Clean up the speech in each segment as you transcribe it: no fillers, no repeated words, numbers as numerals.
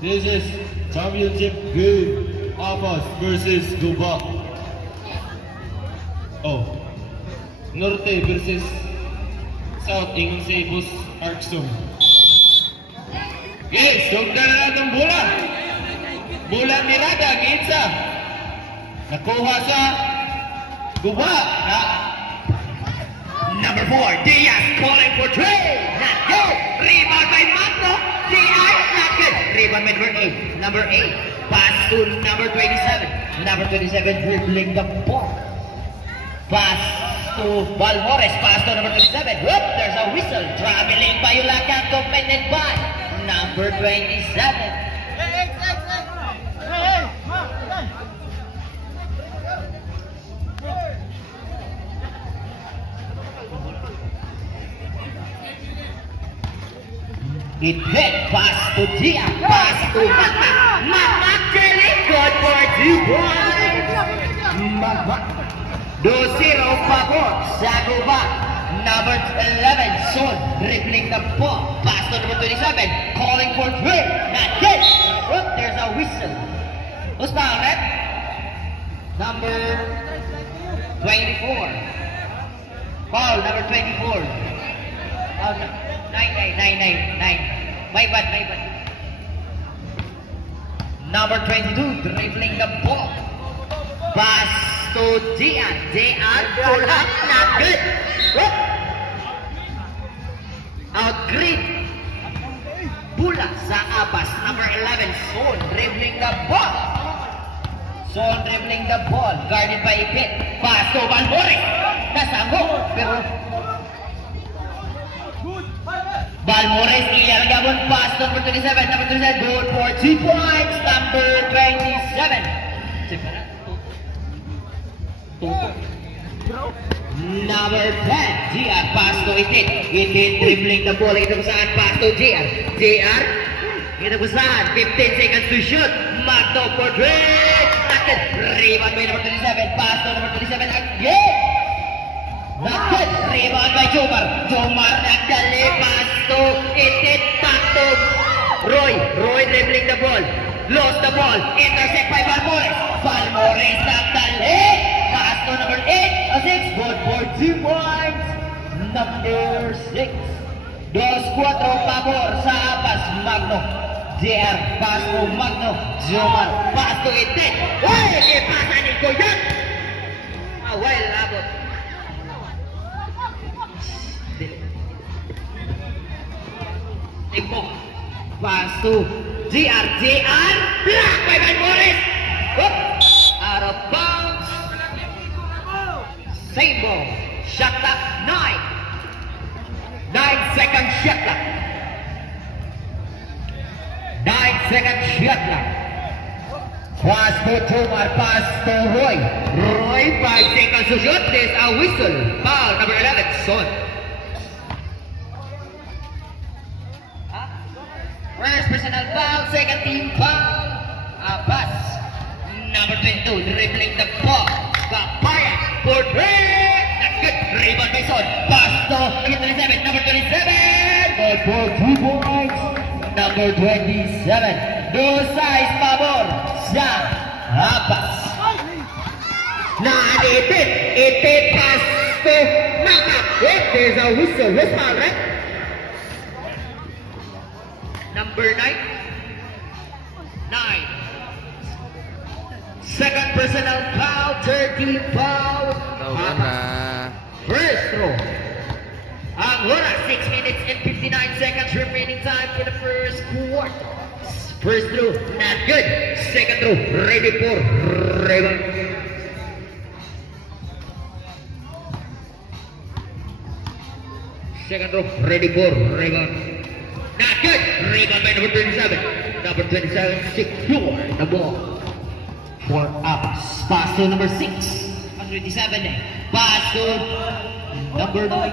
This is championship game. Apas versus Guba. Oh. Norte versus South. Ingon si Boss Arkson. Yes, sugdan na natin bola. Bola mirada, Gitsa. Nakuha sa Guba. Number 4, Diaz calling for three. Not good. Rebound by Magno. Diaz, not good. Rebound by number 8. Pass to number 27. Number 27 dribbling the ball. Pass to Balmores. Pass to number 27. Whoop, there's a whistle. Traveling by Ulacan, defended by number 27. It hit, pass to Gia, pass to Mata. Mata really good for 2 points. Mata. 2-0 favor sa Guba. Number 11, Son, dribbling the ball. Pass to number 27, calling for 3. Not good. Look, there's a whistle. Who's foul, red? Number 24. Foul, number 24. Oh, no. 9. My bad. Number 22, dribbling the ball. Pass to Dian. Pull up, not good. Out-green. Bula sa Apas. Number 11, Son, dribbling the ball. Son dribbling the ball. Guarded by Ipit. Pass to Balmores. Nasanggo. Pero Balmores, ilang gabon pass number 27, good for 2 points, number 27. Number 10, JR, pass to Itin. Itin dribbling the ball, ito saan, pass to JR. JR, ito saan, 15 seconds to shoot. Magno for 3, rebound by number 27, pass to number 27 again. Naked, rebound by Jomar. Jomar nagdali, pass to Itin, back to Roy. Roy dribbling the ball. Lost the ball. Intercept by Balmores. Balmores nagdali. Pass to number 8. Good for 2 points. Number 6. 2-4 pabor sa Apas. Magno. JR, pass to Magno. Jomar, pass to Itin. Uy, ipasanin ko yan. Away, labot. Pass to JR, blocked by Balmores. Out of bounds. Same ball. Shot clock 9. 9 second shot clock. 9 second shot clock. Pass to Jomar, pass to Roy. Roy, 5 seconds to shoot. There's a whistle. Foul number 11, Son. First personal foul, second team foul. Abbas. Number 22, dribbling the ball. Kapaya for 3. Not good. Rebound by Son. Pass to number 27. Number 27. Good for 2 points. Number 27. Dosais pabor sa Abbas. Itin pass to Mata. There's a whistle. Who's foul, right? Number 9. Second personal foul, 13 foul. First throw. Ang oras, 6 minutes and 59 seconds remaining time for the first quarter. First throw, not good. Second throw, ready for rebound. Second throw, ready for rebound. Not good. Rebound by number 27. Number 27 secure the ball for Abbas. Pass to number 6. 127. Pass to number 9.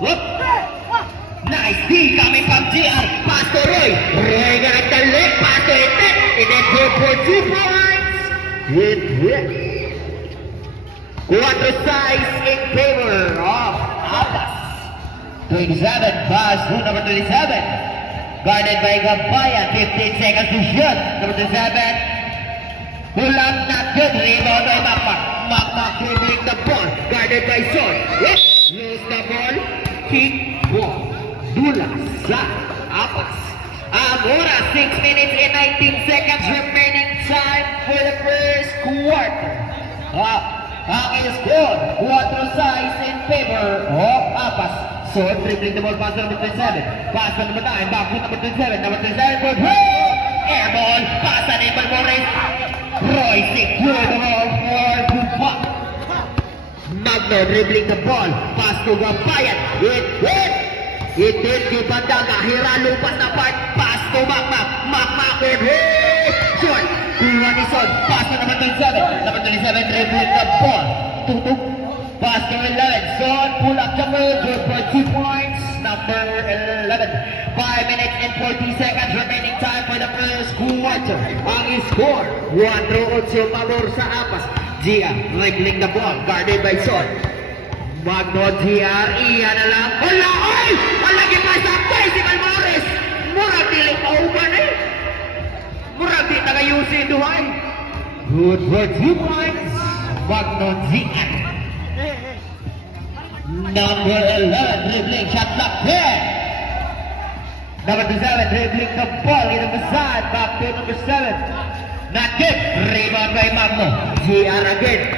Whoop. Nice D coming from JR. Pass to Roy. Roy got the leg. Pass to Itin. Itin good for 2 points. Hit. Quarter size in favor of Abbas. 27, pass to number 27. Guarded by Gabayan. 15 seconds to shoot. Number 7. Pulang, not good. Rebound by Makmak. Makmak dribbling the ball. Guarded by Son. Yes. Lose the ball. Kick ball. Dula sa apas. Agora, 6 minutes and 19 seconds remaining time for the first quarter. Ang score, 4 sides in favor of Apas. So, dribbling the ball, pass to number 27. Pass to number 9, back to number 27. Number 27 for Roy. Air ball, pass to number Morris. Roy secure the ball for Bupa. Magno dribbling the ball, pass to Gabayan. It hit di Bandaga, Hira lupas na part, pass to Makmak. Makmak with hit. Short. Kuha ni Son, pass to number 27. Number 27 dribbling the ball. Tutuk. Pass to 11. Son, pull up jumper, good for 2 points. Number 11. 5 minutes and 40 seconds remaining time for the first quarter. Ang score, 4-8 pabor sa Apas. Gia dribbling the ball, guarded by Son. Magno GR, iyan na lang. Hala, ay! Halagi pa sa Bicycle Morris! Murag diling pauban eh! Murag di nagayusin duhay! Good for 2 points! Magno GR. Number 11, dribbling, shot clock 10! Number 7, dribbling the ball, in the side, back to number 7. Not good, rebound by Magno. GR again.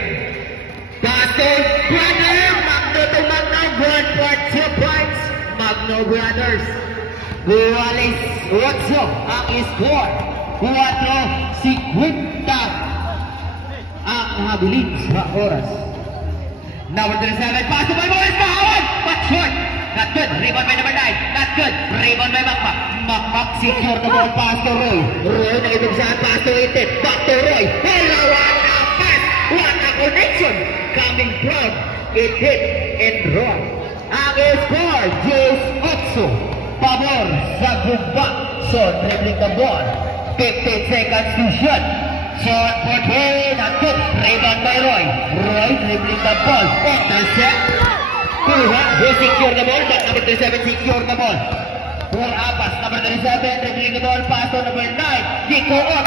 Pass to Brother, Magno to Magno, good for 2 points. Magno Brothers. Buwalis, 8 ang score. 4-50 ang habilin sa oras. Number 37, pass to by Morris, Mahawan, but short. Not good, rebound by number 9. Not good, rebound by Makmak. Makmak secure the ball, pass to Roy. Roy nakitugsahan, pass to Itin. Back to Roy. Hello, what a pass, what a connection. Coming from Itin and Roy. Ang score, Jace Otso. Pabor sa Gumba. Son dribbling the ball. 15 seconds to shoot. Shot for 3, not good. Rebound by Roy. Roy dribbling the ball. Intercept. Kuha, they secure the ball, but number 37 secure the ball. For Apas, number 37 dribbling the ball, pass to number 9. Diko up.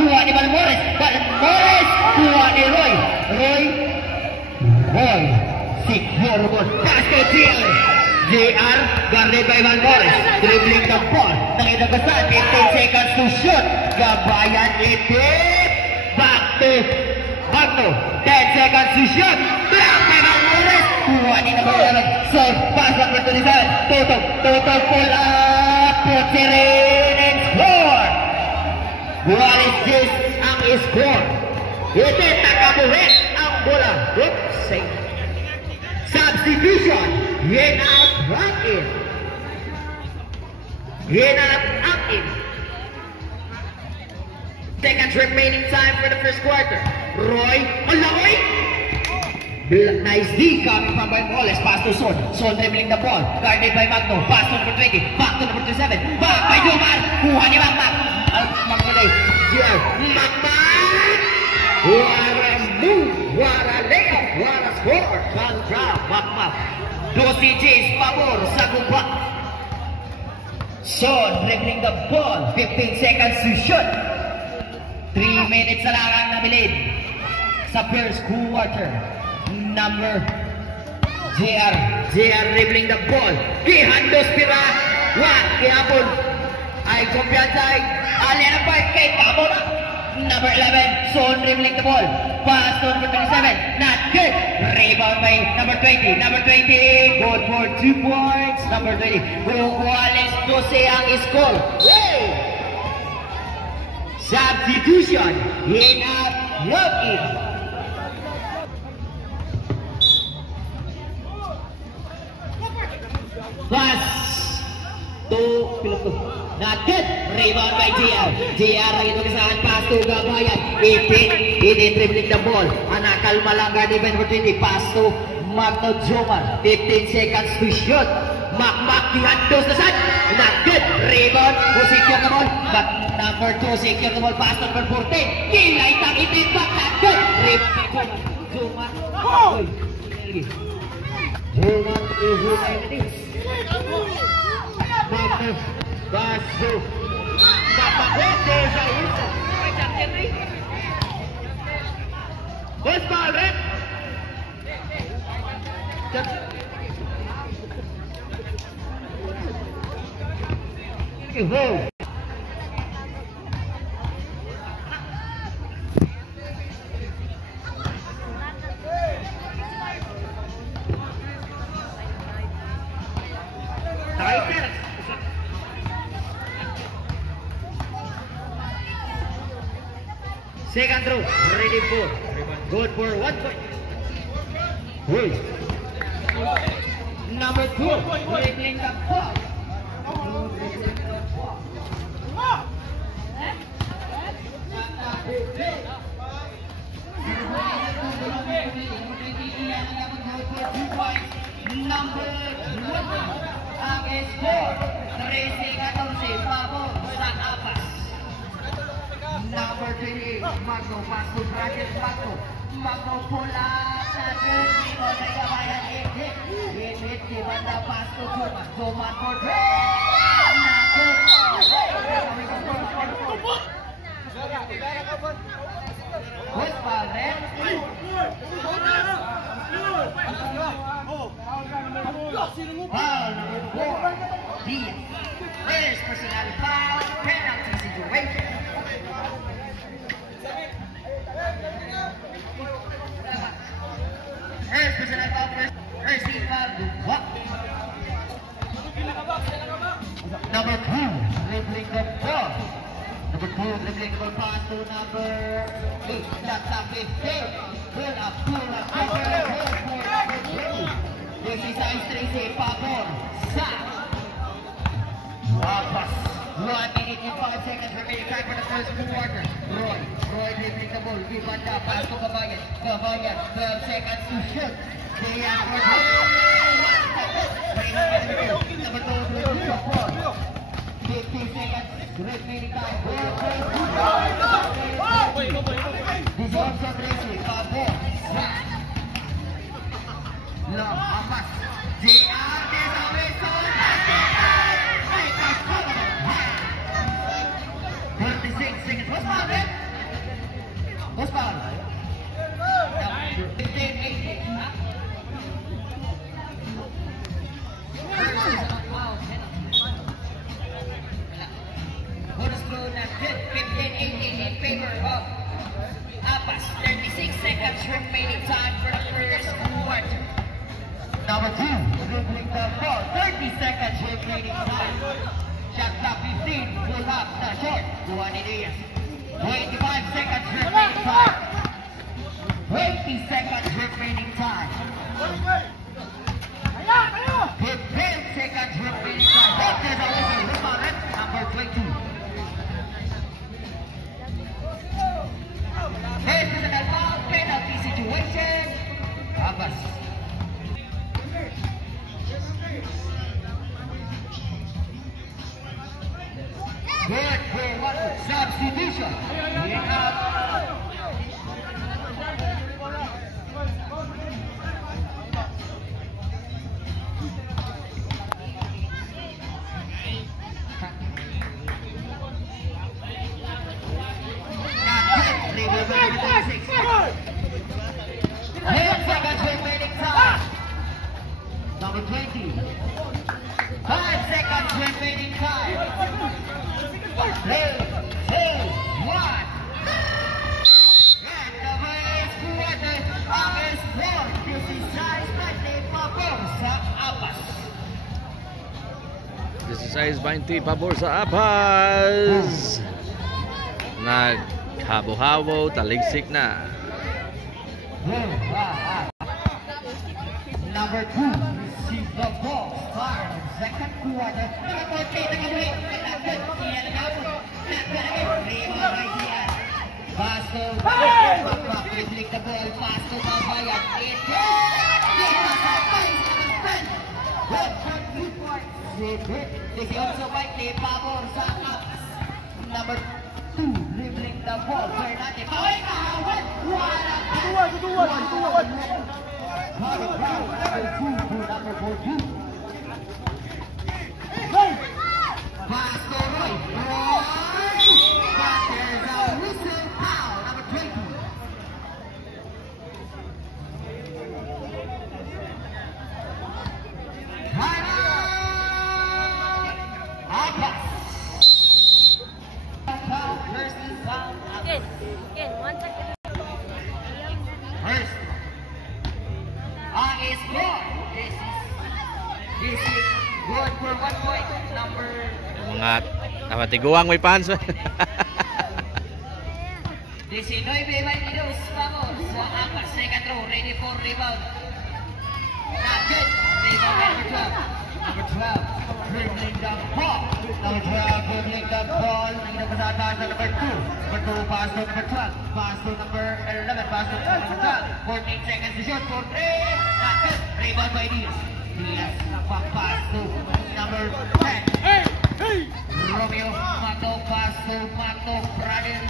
Kuha ni Balmores. Balmores. Kuha ni Roy. Roy. Secure the ball. Pass to JR. JR, guarded by Balmores. Dribbling the ball. Nakitagasan, 15 seconds to shoot. Gabayan itin. Back to Magno. 10 seconds to shoot. Back by Balmores. Kuha ni number 11. So, pass number 27. Toto pull up. Puts it in and score. What is this? Ang score. Itin, nakabuhit ang bola. Oops, safe. Substitution. In out, right in. In out in. Seconds remaining time for the first quarter. Roy, Roy. Nice D coming from Balmores. Pass to Son. Son dribbling the ball. Guarded by Magno. Pass to number 20. Back to number 27. Back by Jomar. Kuha ni Makmak. Magno day. Makmak. What a move. What a layup. What a score. Contra Makmak. 12 Jays pabor sa Gumba. Son dribbling the ball. 15 seconds to shoot. 3 minutes na lang ang nabilid sa first quarter. Number JR dribbling the ball. Kihandos pira. Kihapon. Ay kumpiyansa ay alien ang part kay Kamona. Number 11, Son dribbling the ball. Pass to number 27. Not good. Rebound by number 20. Number 20, good for 2 points. Number 20, Bukuales 12 ang score. Hey! Substitution. In up, love it. Pass to Piloto. Not good. Rebound by JR. JR ang ito kasahan. Pass to Gabayan. Itin dribbling the ball. Anakal malangga ni Ben 20. Pass to Magno Jomar. 15 seconds to shoot. Makmak dihandos na saan. Not good. Rebound. Secure the ball. But number 2 secure the ball. Pass to number 14. Kilay tang itin. But not good. Rebound. Jomar. Jomar is Basso. Mapakote sa ulo. Boss ball, red. Go. Second throw, ready for, good for 1 point. Number 2, dribbling the ball. Number 1, ang score, 13-14, pabor sa Apas. Number 3, Magno Pasto, Bracket Pasto. Magno pula sa jersey mo na kabayan, hit. Hit, di banda Pasto, Juman for 3. Who's ball then? Foul number 4, Diaz. First personal foul, penalty situation. First personal foul, first team foul, what? Number 2, dribbling the ball. Number 2, dribbling the ball pass to number 8. That's a 15. Pull up, this is Ice Tracy, pabor sa Apas. 1 minute and 5 seconds remaining time for the first quarter. Roy dribbling the ball. Gibanda, pass to Kabayan. 12 seconds to shoot. Diaz for number 2, dribbling the ball. 15 seconds remaining time. This also Tracy, pabor sa Apas. JR, there's a whistle. 36 seconds. What's foul, man? What's foul? 15, 18. Bonus throw na 15, 18 in favor of Apas. 36 seconds remaining time for the first quarter. Number 2, dribbling the ball. 30 seconds remaining time. Shot clock 15, pull up the short. Juan Diaz. 25 seconds remaining time. 20 seconds remaining time. 15 seconds remaining time. There's a whistle. Number 22. This is an foul penalty situation. Abbas. Good for one substitution. We have number 20. 5 seconds remaining time. 3, 2, 1. And the first quarter ang score. This is Size 20 pabor sa Apas. This is Size 20 pabor sa Apas. Naghabo-habo, taligsik na. Number 2 receive the ball. Start second quarter. Number 3 nag-win. Basto. Dribbling the ball. Basto Babayan. This is also by the pabor sa Apas. Number 2 dribbling the ball. Fernandez. Number 14. Pass Apas. Versus Apas. One second. First. Is good. This is good for 1 point. Number Mga tiguang may fans. 19, 22 vamos sa Apas. Second row, ready for rebound. Not good. Rebound number 12. Dribbling the ball. Number 12 dribbling the ball. Nakita pa sa atas na number 2. Number 2 pass to number 12. Pass to number 11. Pass to number 12. 14 seconds to shoot for 3. Not good. Rebound by Diaz. Diaz pass to number 10. Romeo Mato pass to Mato Pradin.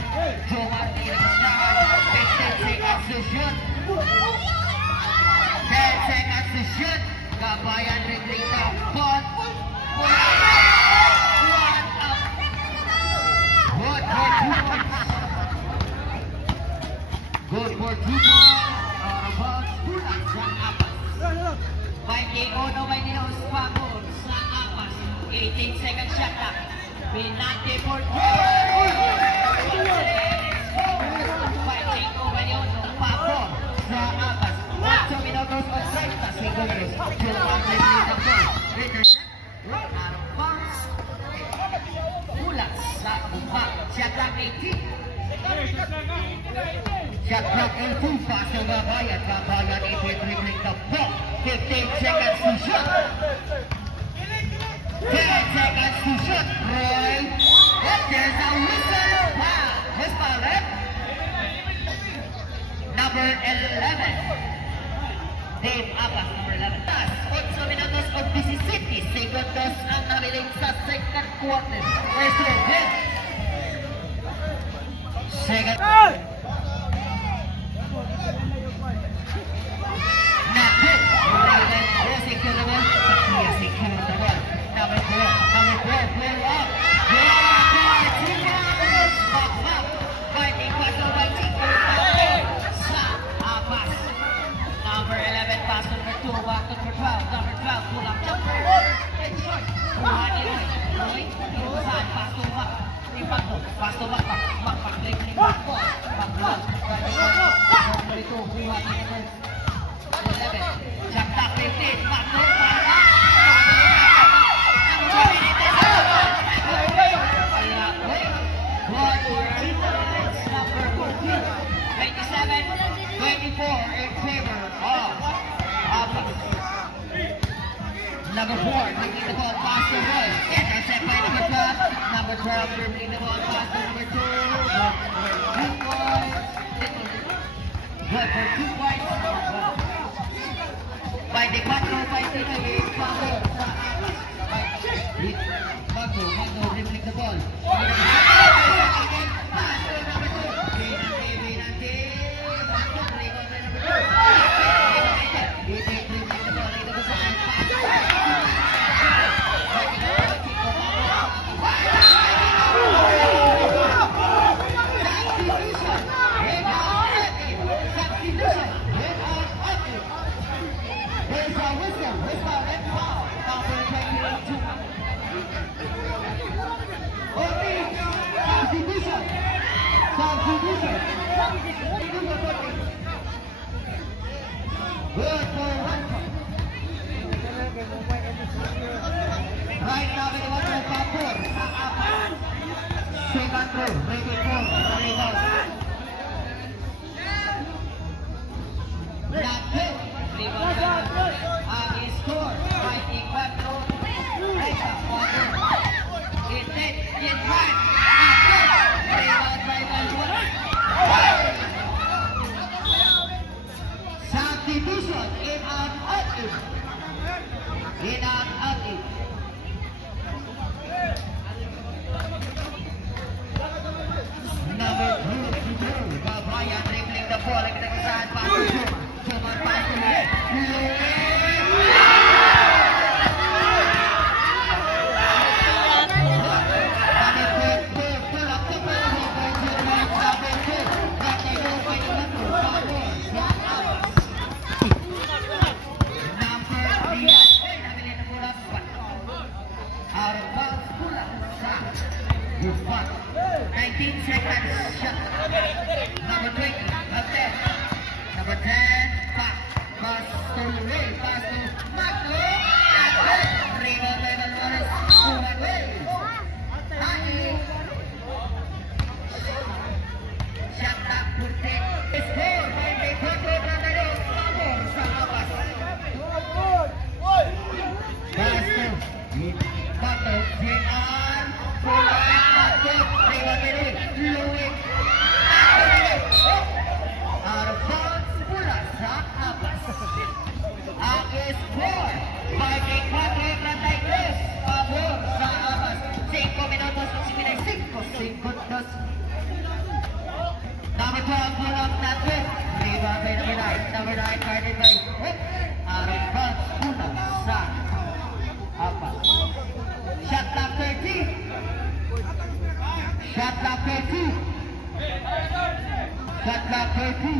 Jomar tidak kesenangan. 15 seconds to shoot. 10 seconds to shoot. Kabayan dribbling the ball. One up. Good for 2 points. Good for 2 points. About Pulas sa Apas. 21 Pabor sa Apas. 18 seconds shot clock. Binante for 2. 21 Pabor sa Apas. 8 minutos on 30 segundos. Juan dribbling the ball. Return shot. Out of bounds. Pulas sa Upa. Shot clock 18. Shot clock 18. Pass to Kabayan. Kabayan dribbling the ball. 15 seconds to shoot. 10 seconds to shoot. Roy. There's a whistle. Wow. Whistle left. Number 11. Dave Apas, number 11. 8 minutos o 17 segundos ang nabiling sa second quarter. First row, good. Second. Not good. Raven racing to the ball. He is securing the ball. Number 12, play up. Fighting Quattro by Chico. Sa Apas. Number 11, pass number 2, walk number 12. Number 12, pull up jumper. It's short. Roy, Inusan, pass to Mac. Pass to Mac. Mac, dribbling back ball. Mac, block. Number 2, buhat number 11. Jump back 15. Mac, no, number 14. 27, 24 in favor of Apas. Number 4, taking the ball, pass to Roy. Intercept by number 12. Number 12, dribbling the ball, pass to number 2. 2 points. Good for 2 points. By the 4, Pabor sa Apas. Mago dribbling the ball. Pass to number 2. Binante. Mago rebound by number 2. Dribbling the ball. Ito ko saan. Good for 1 point. Right now, we want to Pabor sa Apas. Second row, ready for rebound. Not good. Rebound. Agi score. Fighting 1 row. Right now, Pabor. It's it. It's right. Not good. Rebound by Malbuan. Substitution in an out-it. In an out-it. Number 2, Kabayan dribbling the ball. Kita kesan pass to Jomar. Jomar pass to Lay. Out of bounds, Pulas. Good spot. 19 seconds shot. Number 20, up there. Number 10, back. Pass to Ray, pass to Magno. Rebound by Valores. Suman Ray. Hagi. Shot clock 14. Score by the Quattro Granderos. Pabor sa Apas. Pass to Bato. JR. Louis. Out of bounds pula sa Apas. Ang score by the Quattro Granderos. Pabor sa Apas. 5 minutos at 5 segundos. Number 12, pull up that way. Rebound by number 9. Number 9 guarded by Hook. Out of bounds pula sa Apas. Shot clock 30. Shot clock 30. Shot clock 30.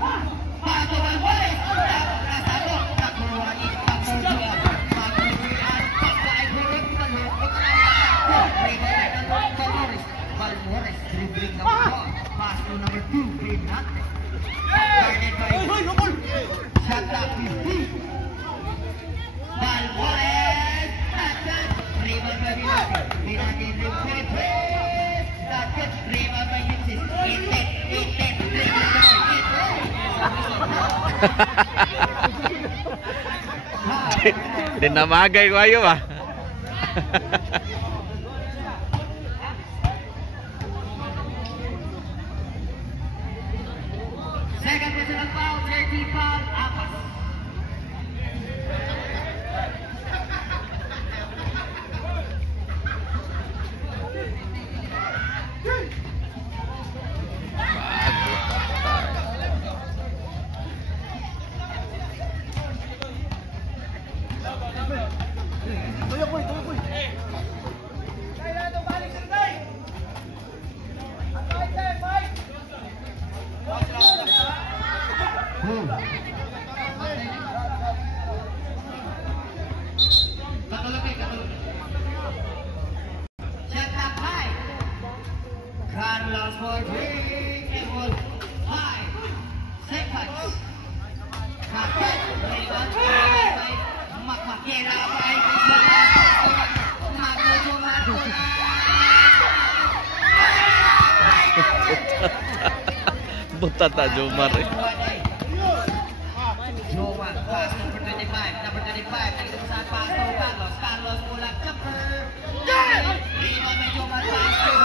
Pato Valores. Nakasabot. Nakuha Ipapor Dia. Magpulian. Papaay Hulog. Malukot na lang. Rebound ng Valores. Valores dribbling the ball. Pass to number 2. Binante. Guarded by shot clock 50. Valores. Rebound by Binante. Binante dribbling. Rebound by Hipsis. Itit. Dinamagay ko ayo ba? Second personal foul, 30 foul, Apas. Carlos Rodriguez, it was 5 seconds. Kapit, rebound by Makmakira by Butata Jomar. Jomar, pass number 25, nandito sa pass to Carlos. Carlos pulang jumper. Rebound by Jomar, pass to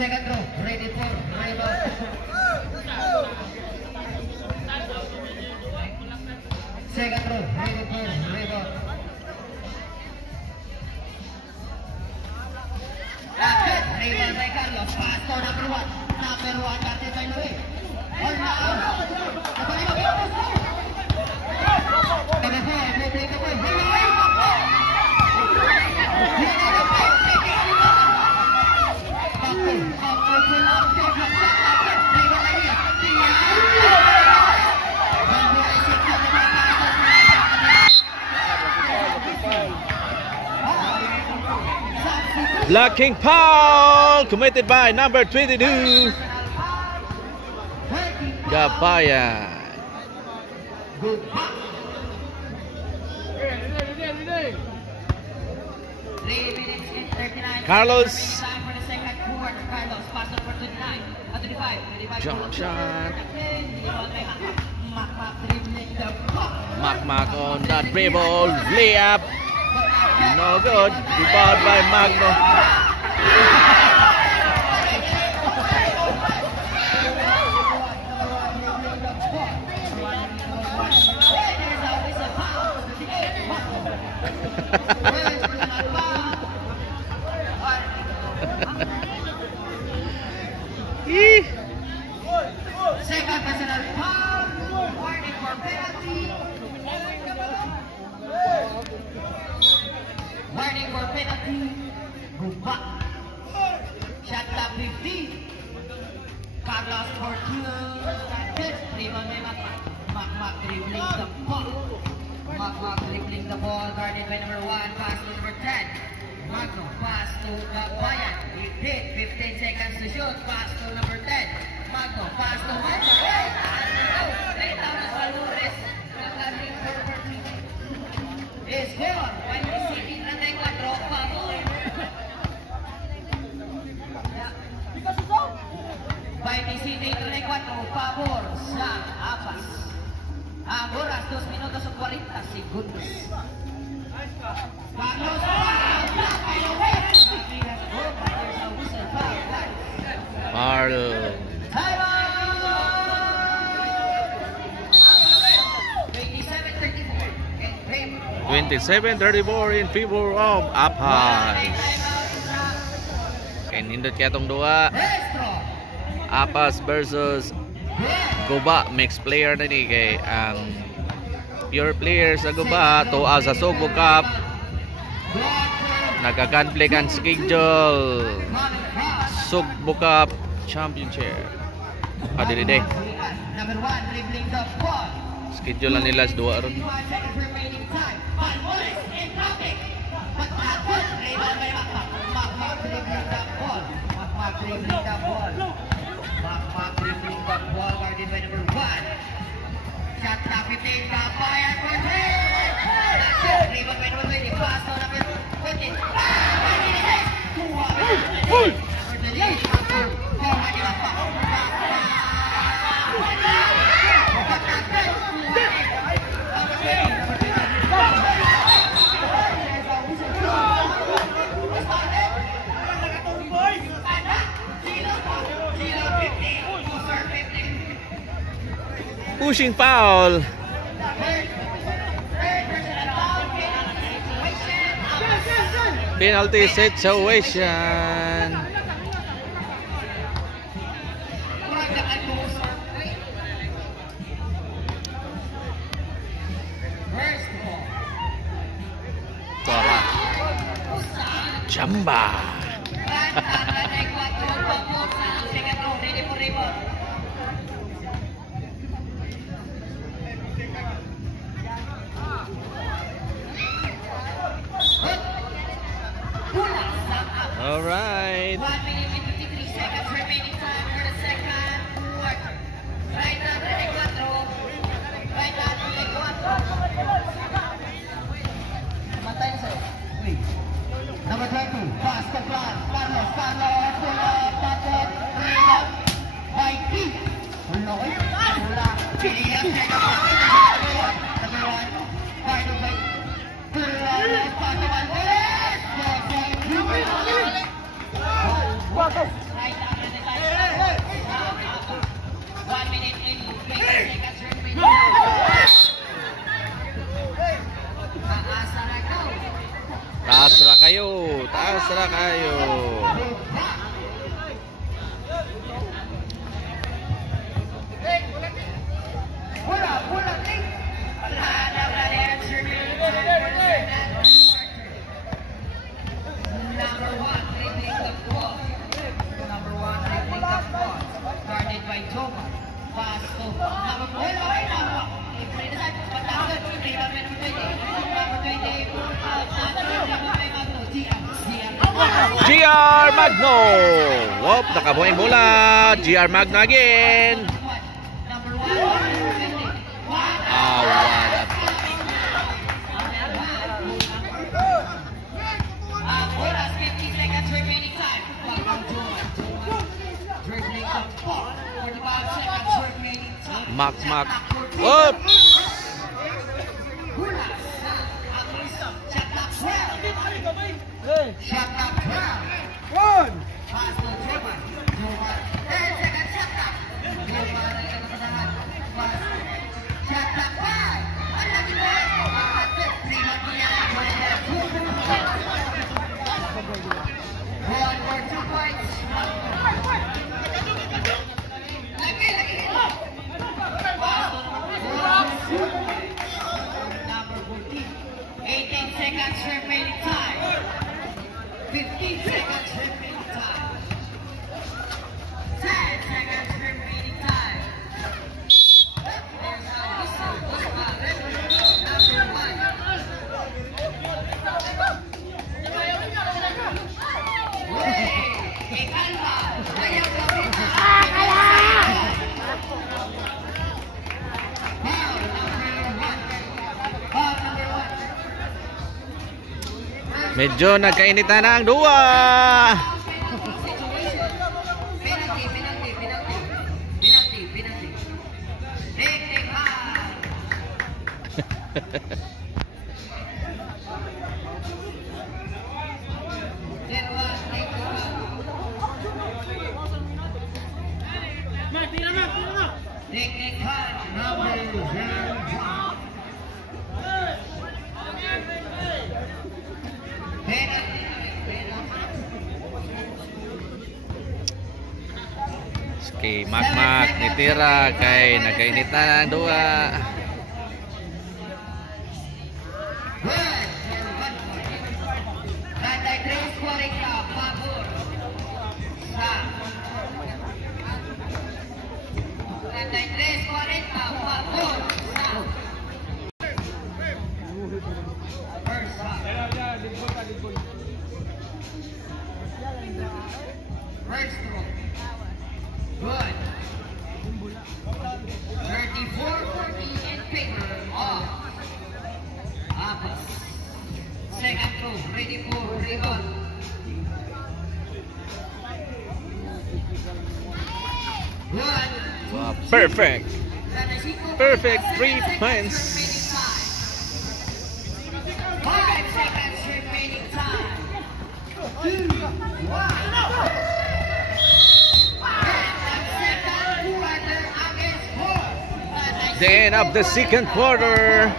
second row, ready for rebound. Second row, ready for rebound. Racket, rebound by Carlos. Pass to number 1. Number 1, guarded by Louis. All now. Number 4, Blocking foul committed by number 22, Gabayan. Carlos. Jump shot. Mac on that dribble. Layup. No good. Rebound by Magno. Second personal foul. Warning for penalty. Warning for penalty. Guba. Shot clock 15. Carlos Fortune. Rebound by Mac dribbling the ball. Mac dribbling the ball. Guarded by number 1. Pass to number 10. Magno. Pass to Gabayan. He did. 15 seconds to shoot. Pass to number 10. Magno. Pass to Magno. Lay down as Valores. Nakaring for Fortune. Is gone. When you see it, nanay 4. Favor. By PCD, nanay 4. Favor sa Apas. Ang oras, 2 minutos o 40 segundos. Carlos Marlo. 27-34 in favor of Apas. Kaya nindot kaya itong dua. Apas versus Guba. Mixed player na ni kay ang pure players sa Guba tuwa sa Sugbo Cup. Nagka-conflict ang schedule. Sugbo Cup Championship. Adili day. Schedule na nila sa dua ron. Pushing foul. Penalty situation. Tora. Chamba. All right. 1 minute and 53 seconds remaining time for the second quarter. Right now, 34. Right now, 34. Matay na sa'yo. Number 22. Pass to Plan. Carlos. Pull up. Tapos. Bring up. Mikey. Pull up. Pilihan. Number 1. Final by. Pull up. Pass to Valdes. Right now, 1 minute and 20 seconds remaining. Taas ra kayo. Taas ra kayo. Number 1, dribbling the ball. GR Magno. Whoop, nakabuhay bola. GR Magno again. Wala. Oras, 50 seconds remaining time. Dribbling the ball. 45 seconds remaining time. Mak. Whoop. Shot clock 12. Pass to Joman. 10 seconds shot clock. Joman ay nakasanahan. Pass. Shot clock 5. Ang lagi mo. 3 po yan. 1 for 2 points. Lagi. Number 14. 18 seconds remaining time. 15 seconds remaining time. 10 seconds remaining time. There's a whistle. Number 1. Hey, kalma. Ayaw gawin na. Foul number 1. Medyo nagkainitan na ang duwa. Penalty. Take high. Take high. Number 0. Kay Mak nitira kay nagkainitan na ang duwa. Good. 34-40 in favor of Apas. Second throw, ready for rebound. Good. Wow, perfect 3 points. 5 seconds remaining time. 2, 1. The end of the second quarter.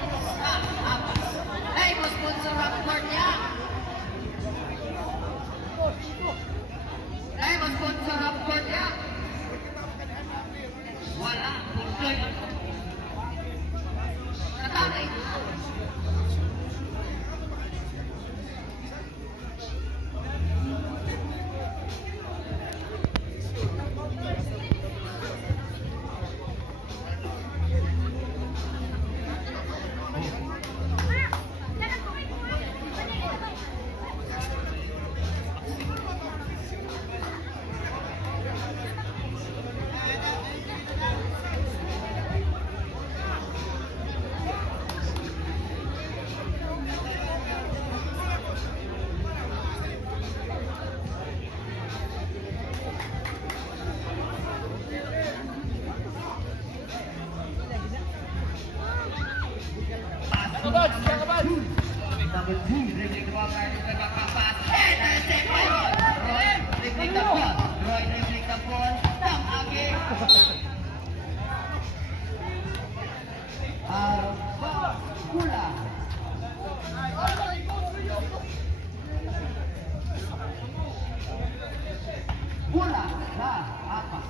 Number 2, dribbling the ball, nagpapass. Dribbling the ball. Roy dribbling the ball. Tam again. Pula. Pula sa Apas.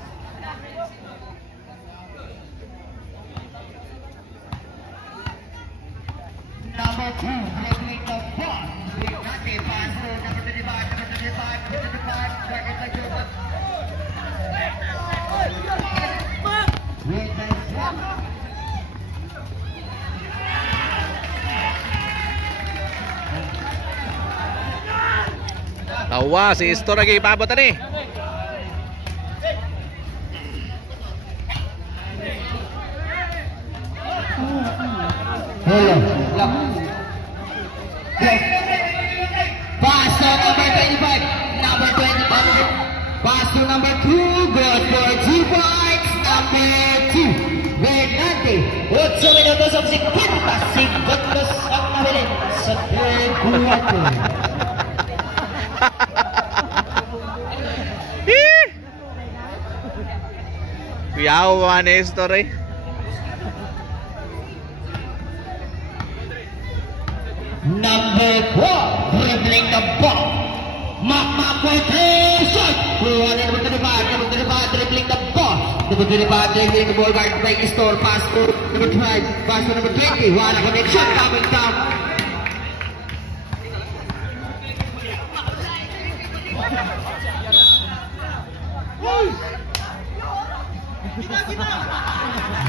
Number 2, dribbling the ball. Brigante pass to number 25, second by Joman. With the swap. Awa, si Isto lagi ipabot ni. Pass to number 25. Number 25. Pass to number 2. Good for 2 points. Number 2. Bernante. 8 minutos of 50 segundos ang nabilin sa third quarter. Kuyawa ni Isto rin. Number 4, dribbling the ball. Mama Quotation. Number 25, dribbling the ball. Number 25, dribbling the ball, guarded by Istor. Pass to number 12, pass to number 20. What a connection coming down.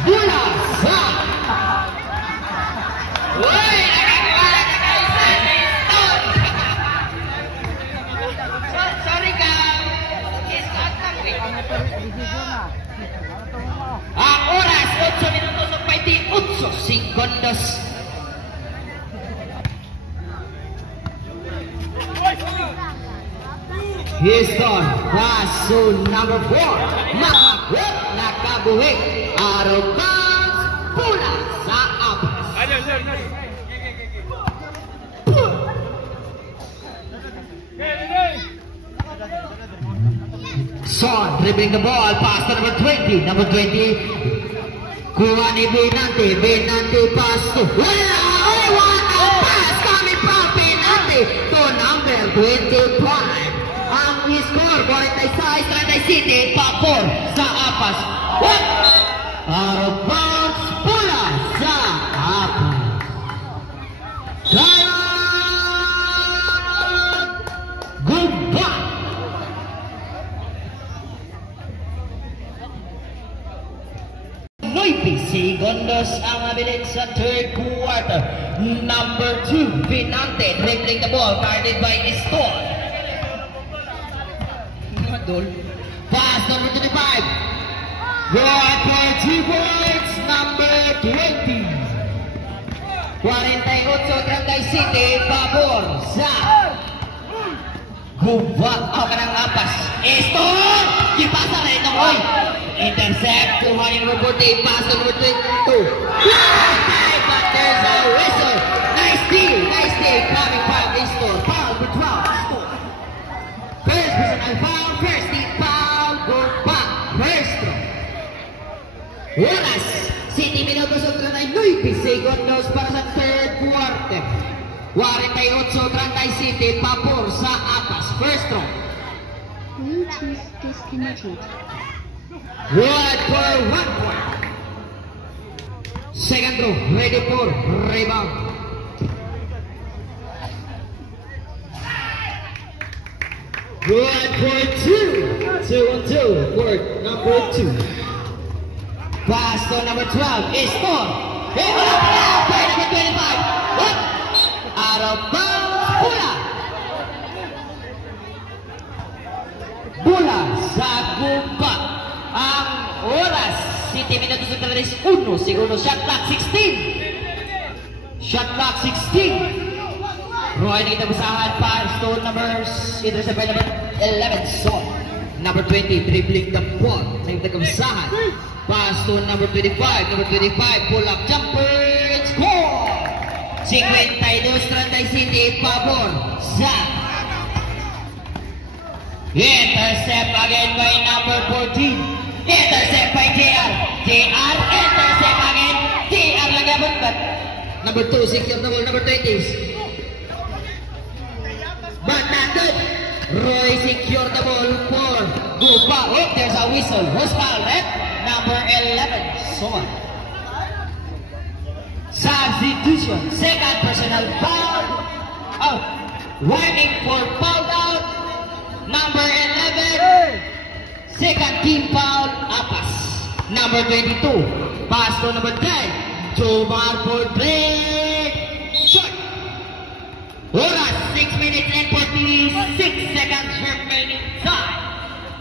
Bola. Ang oras 8 minutos at 28 segundos. Houston, pass to number 4. Makakot, nakabuhik. Out of bounds, pula sa apas. Son, dribbling the ball, pass to number 20. Number 20, kuha ni Bernante. Bernante pass to... What a pass coming from Bernante to number 25. Ang score, 46-37, papor sa apas. What? Out of bounds, pula sa apas. Goodbye. Segundos ang mabilin sa third quarter. Number 2, Bernante, dribbling the ball, guarded by Istor. Pass number 25. Good for 2 points, number 20. 48-37, pabor sa Guba. O kanang apas. Istor! Kipasa rin ng oy. Intercept, kuha ni number 14, pass to number 22. But there's a whistle. Nice steal coming from Istor. Foul for 12. First personal foul, first team foul, goal back, first throw. Oras, 7 minutos at 39 segundos para sa third quarter. 48-37, papor sa apas, first throw. Bluetooth disconnected. Good for 1 point. Second throw, ready for rebound. Good for 2. 2-on-2, work number 2. Pass to number 12, is for. Hey, wala pala, by number 25. What? Out of bounds, pula. Bola sa Guba. Ang oras 7 minutos at 31 segundo. Shot clock 16. Shot clock 16. Roy na kitabasahan pa. Stone numbers intercept by number 11 Son. Number 20 dribbling the ball. Nagtagabsahan. Pass to number 25. Number 25 pull up jumper and score. 52-37 pabor sa intercept again by number 14. Intercept by JR. JR, intercept again. JR lang gabon, but number 2, secure the ball, number 20s. But not good. Roy secure the ball for Guba. Oh, there's a whistle. Who's foul, red? Number 11, Son. Substitution. Second personal foul. Oh, warning for foul out. Number 11. Second team foul, Apas. Number 22. Pass to number 10. Jomar for break. Shot. Oras 6 minutes and 46 seconds remaining time.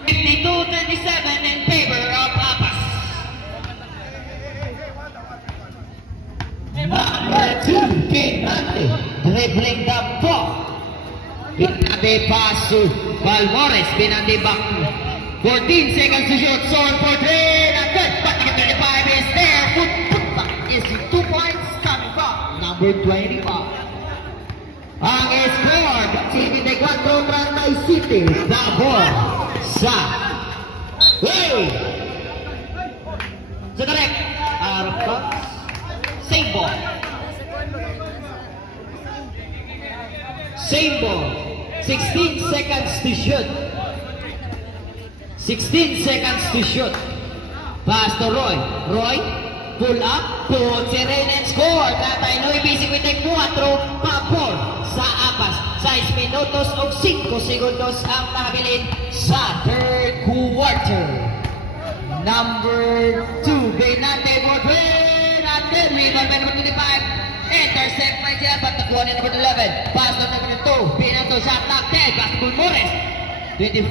52-27 in favor of Apas. Number 2, Pinante, dribbling the ball. Pinante pass to Valmores. Pinante back. 14 seconds to shoot. Score for 3. Not good. But number 35 is there. Put back is 2 points coming from number 25. Ang score, 74-37. The ball sa so correct. Out of bounds. Same ball. Same ball. 16 seconds to shoot. 16 seconds to shoot. Pass to Roy. Roy, pull up, puts it in and score. Tatay Noy Basic with the 4 pa-4 sa Apas. 6 minutos o 5 segundos ang nakabilin sa third quarter. Number 2, Benante for 3. Not good. Rebound by number 25. Intercept right here, but the one in number 11. Pass to number 2. Benante shot clock 10. Basketball Morris. 25.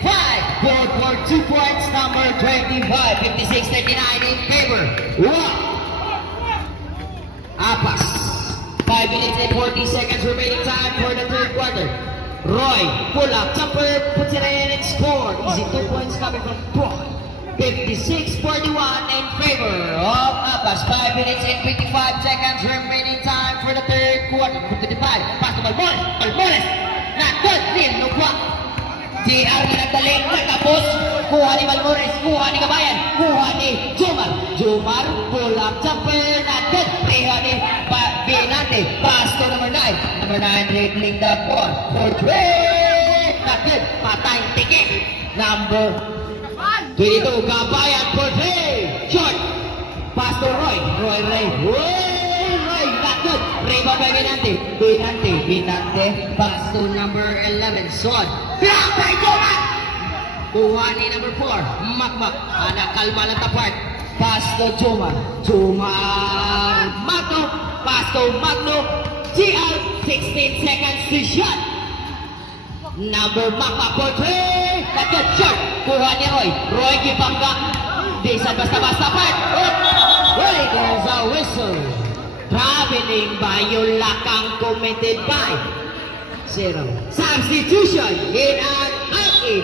Good for 2 points. Number 25. 56-39 in favor. Wow. Apas. 5 minutes and 40 seconds remaining time for the third quarter. Roy, pull up, jumper, puts it in and score. Easy 2 points coming from Roy. 56-41 in favor of Apas. 5 minutes and 25 seconds remaining time for the third quarter. 55, pass to Balmores. Balmores, not good. Neil, no block. JR na nagdaling, natapos. Kuha ni Balmores, kuha ni Kabayan, kuha ni Jumar. Jumar, pull up, jumper, not good. Preha ni Binante, pass to number 9. Number 9, dribbling the ball for 3. Not good. Patay, tikik. Number 22, Kabayan for 3. Short. Pass to Roy. Roy, Roy, not good. Rebound by Binante. Binante, pass to number 11. Son. Block by Jumar. Kuha ni number 4. Makmak. Anak kalma lang tapart. Pass to Jumar. Magno. Pass to Magno. GR. 16 seconds to shot. Number Makmak for 3. Not good. Short. Kuha ni Roy. Roy Kipangga. Di sa basta-basta part. There goes a whistle. Traveling by Yulakang committed by 0. Substitution. In and out in.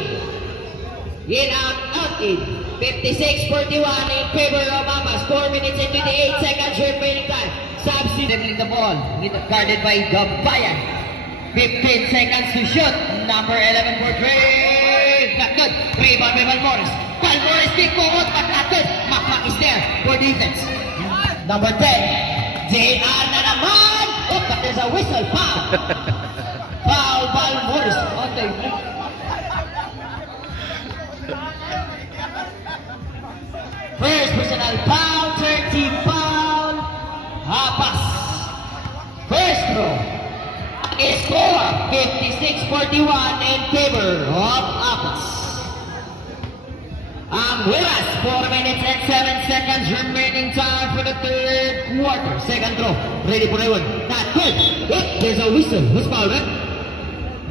In and out in. 56-41 in favor of Apas. 4 minutes and 28 seconds remaining time. Substituting the ball. Guarded by Gabayan. 15 seconds to shoot. Number 11 for 3. Not good. Rebound by Valmores. Valmores big forward but not good. Makmak is there for defense. Number 10. JR na naman. Oh, but there's a whistle. Foul. Foul Valmores. Okay. First personal foul. 30 foul. Apas. First throw. Score 56-41 in favor of Apas. Angulas, 4 minutes and 7 seconds remaining time for the third quarter. Second throw, ready for everyone. Not good. Oh, there's a whistle. Who's fouled?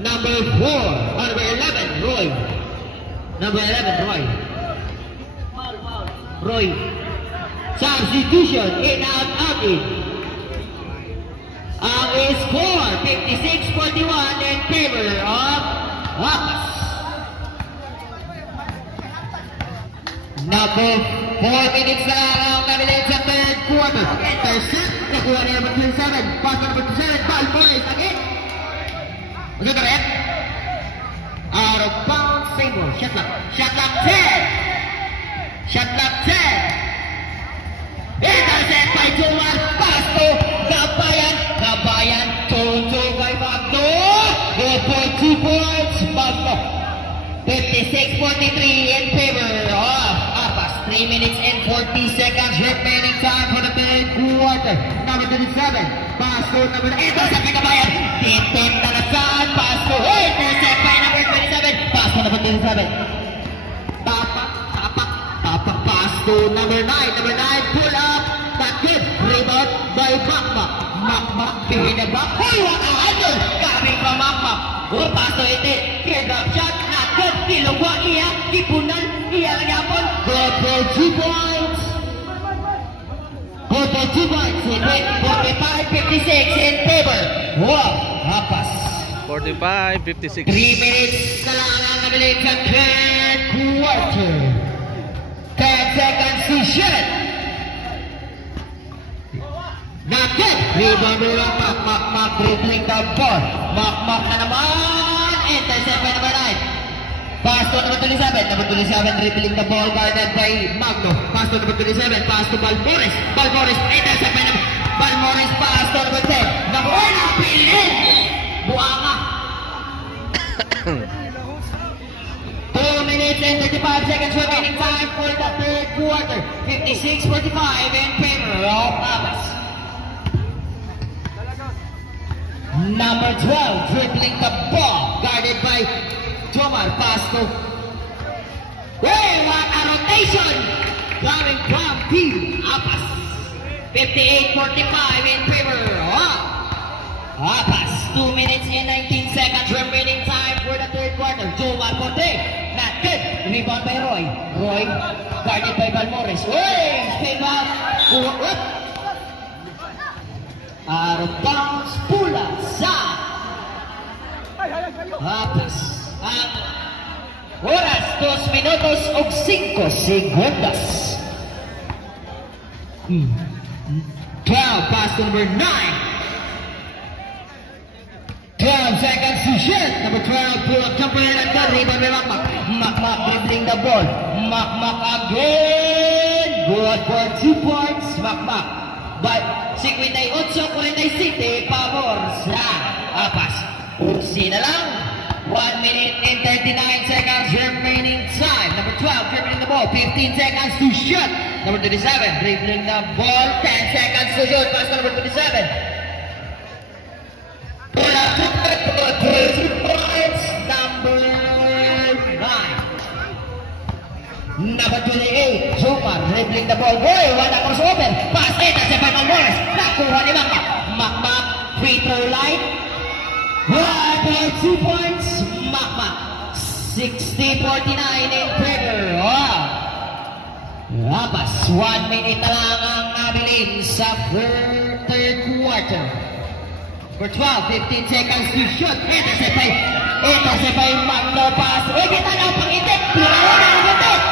Number 4, number 11, Roy. Number 11, Roy. Roy. Substitution, in, out, in. Score 56-41 in favor of Apas. Number 4 minutes na ang nabilin sa third quarter. Intercept. Nakuha ni number 27. Pass to number 27. Valmores again. Was it correct? Out of bounds. Same ball. Shot clock. Shot clock 10. Shot clock 10. Intercept by Jumar. Pass to Gabayan. Gabayan. Toto kay Magno. Good for 2 points. Magno. 56-43 in favor of Apas. 3 minutes and 40 seconds remaining time for the third quarter. Number 27. Pass to number 8. Intercept by Gabayan. Tintin na nasaan. Pass to intercept by number 27. Pass to number 27. Tapak. Pass to number 9. Number 9. Pull up. Not good. Rebound by Makmak. Makmak behind the back. Hey, what a handle coming from Makmak. pass to 18. Clear drop shot. Not good. Tilugwa iya. Ipunan. Iya lang yapon. Good for 2 points. Good for 2 points. 45-56 in favor. Wow. Hapas. 45-56. 3 minutes na lang ang nabiling sa third quarter. 10 seconds to shoot. Not good. Rebound nila. Mak dribbling the ball. Mak na naman. Intercept by number 9. Pass to number 27. Number 27 dribbling the ball guarded by Magno. Pass to number 27. Pass to Balmores. Balmores intercept by number Balmores. Pass to number 10. Number 1 napilin. Buanga. 2 minutes and 35 seconds remaining time for the third quarter. 56-45 in favor of Abbas. Number 12 dribbling the ball, guarded by Jomar. Pass to. Hey, what a rotation! Coming from Team Abbas. 58-45 in favor of Abbas. 2 minutes and 19 seconds remaining time for the third quarter. Jomar Ponte, not good. Rebound by Roy. Roy, guarded by Balmores. Hey, spin back. Out of bounds, pula sa Abbas. Ang oras, 2 minutos o 5 segundos. 12, pass number 9. 12 seconds to shoot. Number 12, pull up jumper and the rebound by Makmak. Makmak dribbling the ball. Makmak again. Good for 2 points. Makmak. But 58-47 pabor sa Abbas. Sina lang. 1 minute and 39 seconds remaining time. Number 12 dribbling the ball. 15 seconds to shoot. Number 27 dribbling the ball. 10 seconds to shoot. Pass to number 27. Number 28, Jomar dribbling the ball. Boy, wala crossover. Pass it, as if by Balmores. Nakuha ni Makmak. Makmak, free throw line. 2 points. Makmak. 60-49 in favor. Abbas, 1 minute na lang ang nabilin sa third quarter. For 12, 15 seconds to shoot. Intercept by Magno. Pass. Uy, kita na ang pang-itik. Pinawa na ang itik.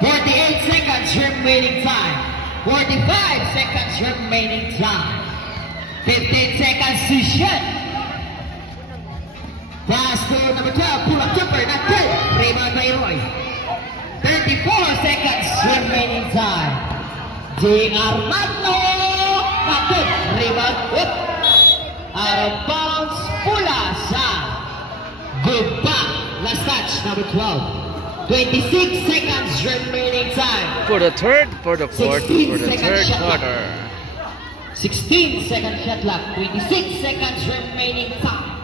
48 seconds remaining time. 45 seconds remaining time. 15 seconds to shoot. Pass to number 12. Pull up jumper. Not good. Rebound by Roy. 34 seconds remaining time. J.R. Magno. Not good. Rebound. Whoop. Out of bounds. Pula sa Guba. Last touch. Number 12. 26 seconds remaining time. For the third quarter. 16 second shot clock. 26 seconds remaining time.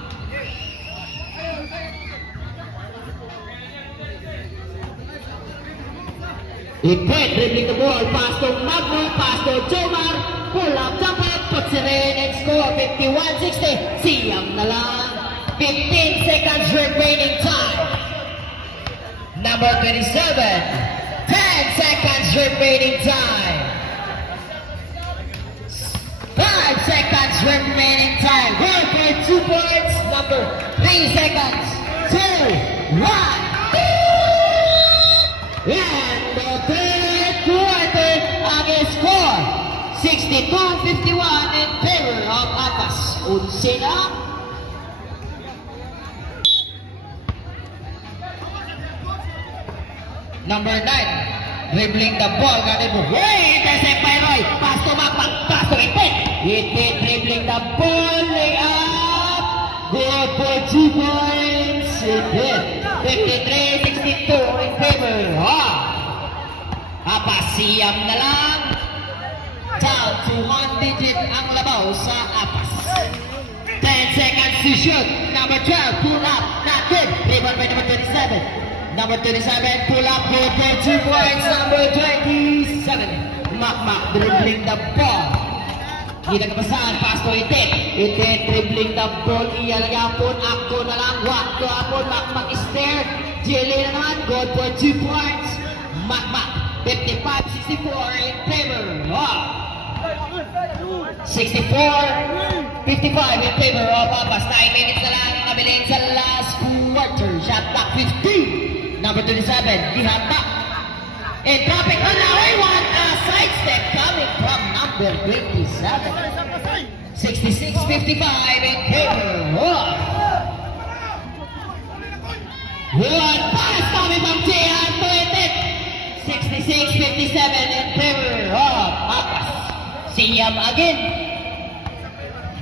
Ipet dribbling the ball. Pass to Magno. Pass to Jomar. Pull up jumper. Puts it in and score. 51-60. Siyam na lang. 15 seconds remaining time. Number 27, 10 seconds remaining time. 5 seconds remaining time. Goal for 2 points. Number 3 seconds. 2, 1. And the third quarter ang score. 62-51 in favor of Abbas. Unsina. Number 9, dribbling the ball, guarded by Roy. Intercept by Roy. Pass to Makmak. Pass to Ipit. Ipit dribbling the ball. Lay up. Good for 2 points. Ipit. 53-62 in favor. Apasiyam na lang. Down to 1 digit ang labaw sa Apas. 10 seconds to shoot. Number 12, pull up. Not good. Rebound by number 27. Number 27, pull up, good for 2 points. Number 27, Makmak dribbling the ball. Ginagabasan, pass to Itin. Itin dribbling the ball. Iyalagapon, ako na lang. Wakto apon, Makmak is there. Jilly na naman, good for 2 points. Makmak, 55-64 in favor of 64-55 in favor of Abbas. 9 minutes na lang nabilin sa last quarter. Shot clock 15. Number 27, Dihata. In traffic on the way, one side step coming from number 27. 66-55 in favor of. One pass coming from JR to it. 66-57 in favor of Abbas. Siyam again.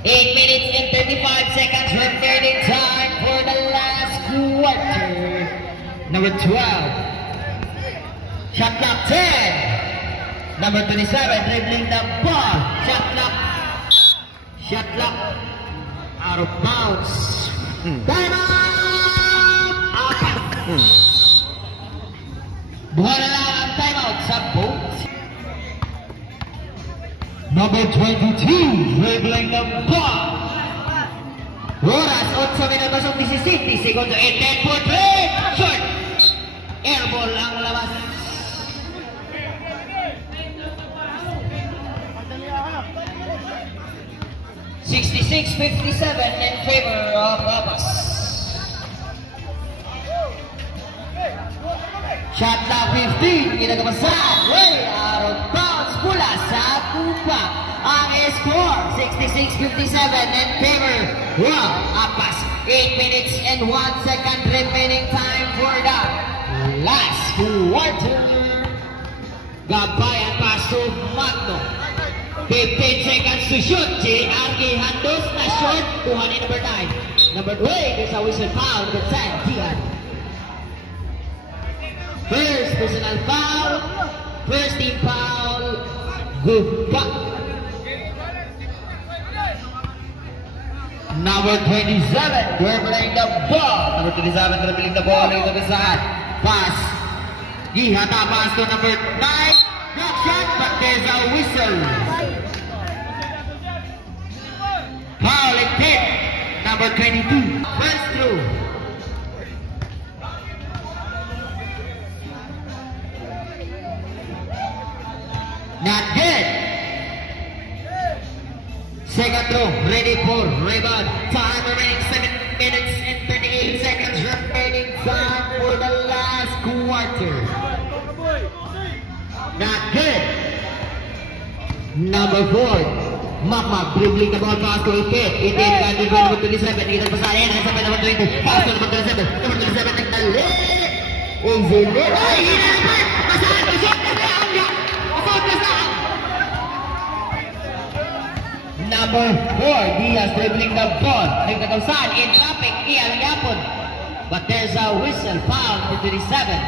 8 minutes and 35 seconds remaining time for the last quarter. Number 12. Shot clock 10. Number 27 dribbling the ball. Shot clock out of bounds. Time out. Buha na lang ang time out sa boat. Number 22 dribbling the ball. Oras 8 minutos 17 segundo. 10 for 3. Short. Airball ang labas. 66-57 in favor of Abbas. Shot clock 15, ginagabasan. Way out of bounds mula sa Tupa. Ang score, 66-57 in favor of Abbas. 8 minutes and 1 second remaining time for the last quarter. Gabayan pass to Magno. 15 seconds to shoot. JRG handos na short. Kuhanin number 9. Number 2, there's a whistle foul. Number 10, Tian. First personal foul. First team foul. Gupa. Number 27, dribbling the ball. Number 27, dribbling the ball. Ito bisahan. Pass. Gihata pass to number 9. Good shot, but there's a whistle. Foul and hit. Number 22. First through. Not good. Second throw. Ready for rebound. Time remaining 7 minutes and 38 seconds remaining time for the last quarter. Not good. Number 4, Makmak dribbling the ball pass to Itin. Itin got the ball number 27. Itin pasahin. Nasa pa number 20. Pass to number 27. Number 27 nagdali. Easy lit. Ay, hinapan. Pasahan. Pasok na saan. Pasok na saan. Number 4, Diaz dribbling the ball. Nagkatawsaan. In traffic. Iyan ang yapon. But there's a whistle. Foul number 27.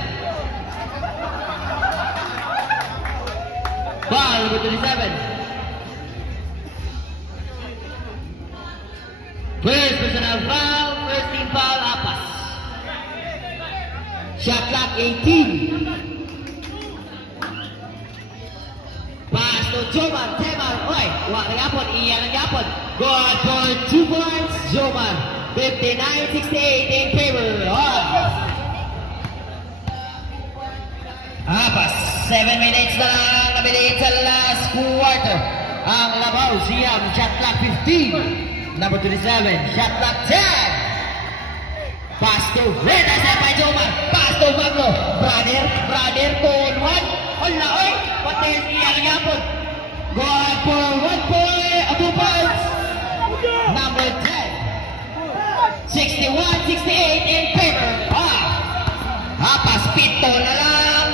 Foul number 27. First personal foul, first team foul, Abbas. Shot clock 18. Pass to Jomar, Temar, oy, wak na yapon, iyan ang yapon. Good for 2 points, Jomar. 59-68 in favor of Abbas. 7 minutes na lang nabilin sa last quarter. Ang labaw siyam, shot clock 15. Number 27, shot clock 10. Pass to Reda by Jomar. Pass to Magno. Brother, turn 1. Hala, oy. Patis iyang yapon. Good for 1 point, 2 points. Number 10. 61-68 in favor of Abbas. Pito na lang.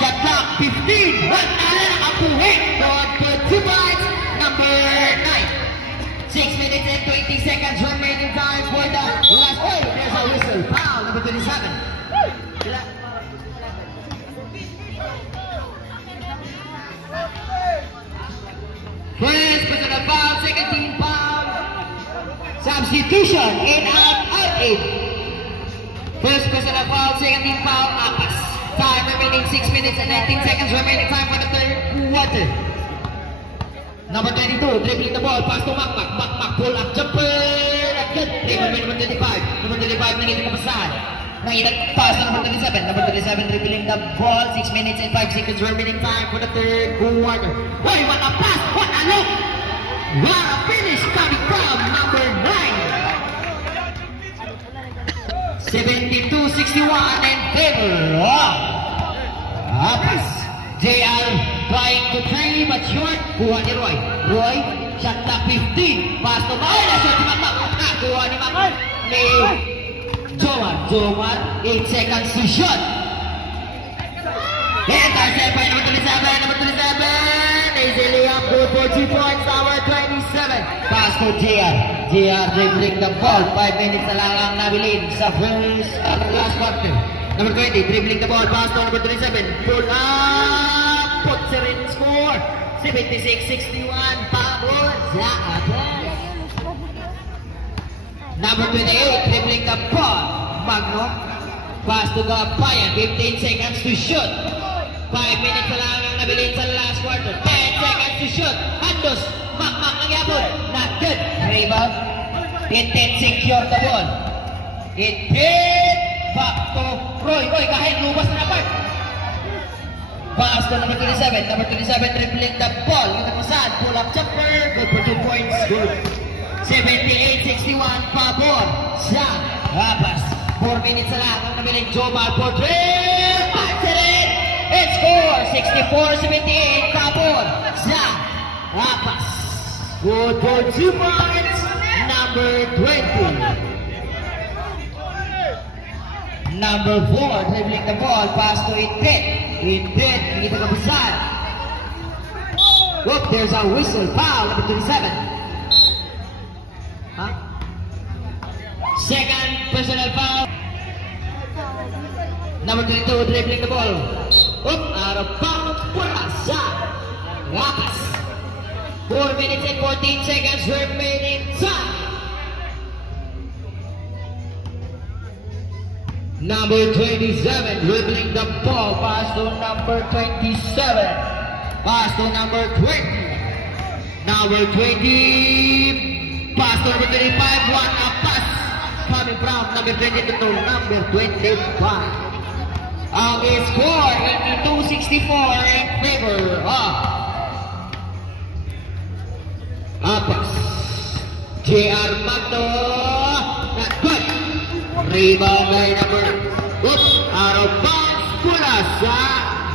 Shot clock 15. One na lang ang puwit. Good for 2 points. Number 9. 6 minutes and 20 seconds remaining time for the last play. There's a whistle. Foul number 27. First personal foul, second team foul. Substitution in out 8. First personal foul, second team foul, Abbas. Time remaining 6 minutes and 19 seconds remaining time for the third quarter. Number 22, dribbling the ball, pass to Makmak. Makmak, pull up, jumper. Good. Rebound by number 25. Number 25, nangitang kapasahan. Nangitang pass to number 27. Number 27, dribbling the ball. 6 minutes and 5 seconds remaining time for the third quarter. Hey, what a pass! What a look! What a finish coming from number 9. 72-61 in favor of Apas. JR trying to three but short. Kuha ni Roy. Roy, shot na 15. Pass to Roy. Shot ni Makmak. Kuha ni Makmak. Ni Jomar. Jomar, 8 seconds to shot. Intercept by number 27. Number 27. Easily up good for 2 points. Number 27. Pass to JR. JR dribbling the ball. 5 minutes na lang ang nabilin sa first last quarter. Number 20, dribbling the ball, pass to number 27, pull up, puts it in score, 76-61, pabor sa Apas. Number 28, dribbling the ball, Magno, pass to Gapayan, 15 seconds to shoot, 5 minutes na lang ang nabilin sa last quarter, 10 seconds to shoot, Andos, Makmak ang yapon, not good, rebound, it secure the ball, it hit, back to Roy. Roy kahit lubas na naman. Pass to number 27. Number 27 dribbling the ball. Yung napasan. Pull up jumper. Good for 2 points. Good. 78-61 pabor sa Apas. 4 minutes na lang ang nabiling Jomar for 3. Pass it in. It scores 64-78 pabor sa Apas. Good for 2 points. Number 20. Number 4, dribbling the ball, pass to Indet. Indet, hindi nagkapasan. Look, there's a whistle, foul, number 27. Huh? Second personal foul. Number 22, dribbling the ball. Oop, out of bounds, pura sa Apas. 4 minutes and 14 seconds remaining time. Number 27, dribbling the ball, pass to number 27, pass to number 20, number 20, pass to number 25, one up pass, coming from number 22 to number 25. Ang score, 82-64 in favor of Apas. JR Magno, not good. Rebound by number out of bounds, pula sa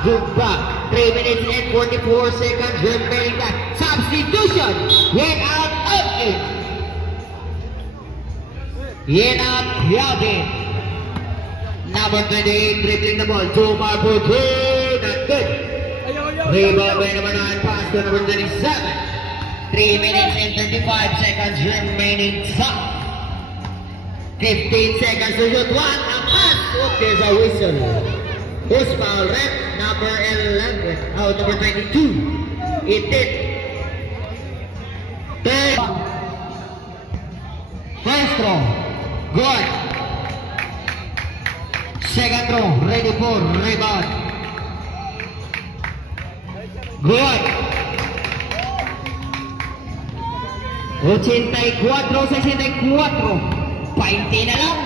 Gumba. 3 minutes and 44 seconds remaining time. Substitution, went out Elgin. In out Elgin. Number 28, dribbling the ball. Jomar for 3, not good. Rebound by number 9, pass to number 37. 3 minutes and 35 seconds remaining time. 15 seconds to shoot, one, a pass. Oh, there's a whistle. Who's foul? Rep number 11. Oh, number 22. It did. Third. First throw. Good. Second throw. Ready for rebound. Good. 84-64. 20 na lang.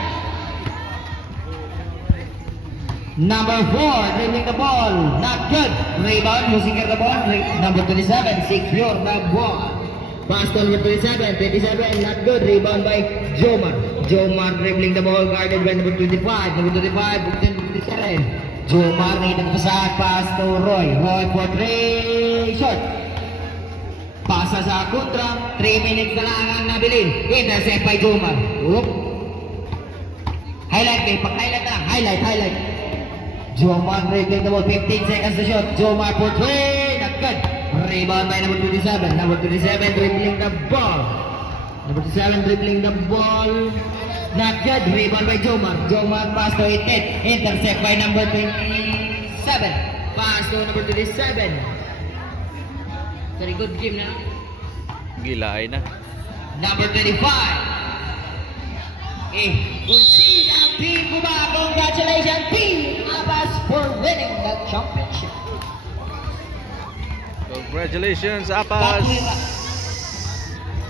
Number 4, dribbling the ball, not good. Rebound, losing the ball. Number 27, secure the ball. Pass to number 27, 27, not good. Rebound by Jomar. Jomar dribbling the ball, guarded by number 25. Number 25, 27. Jomar need the pass to Roy. Roy for 3, shot. Pasa sa kontra, 3 minutes na lang ang nabilin. Intercept by Jomar. Highlight kayo, pag-highlight na lang. Highlight. Jomar dribbling the ball, 15 seconds to shoot. Jomar for 3, not good. Rebound by number 27. Number 27 dribbling the ball. Number 27 dribbling the ball. Not good. Rebound by Jomar. Jomar pass to 8. Intercept by number 27. Pass to number 27. Very good game na. Gila ay na. Number 25. Concede ang Team Guba. Congratulations Team Apas for winning the championship. Congratulations, Apas.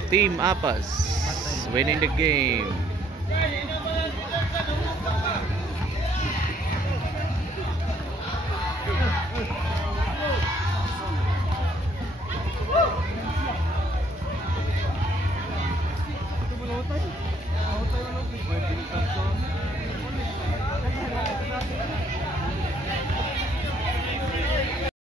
Team Apas winning the game.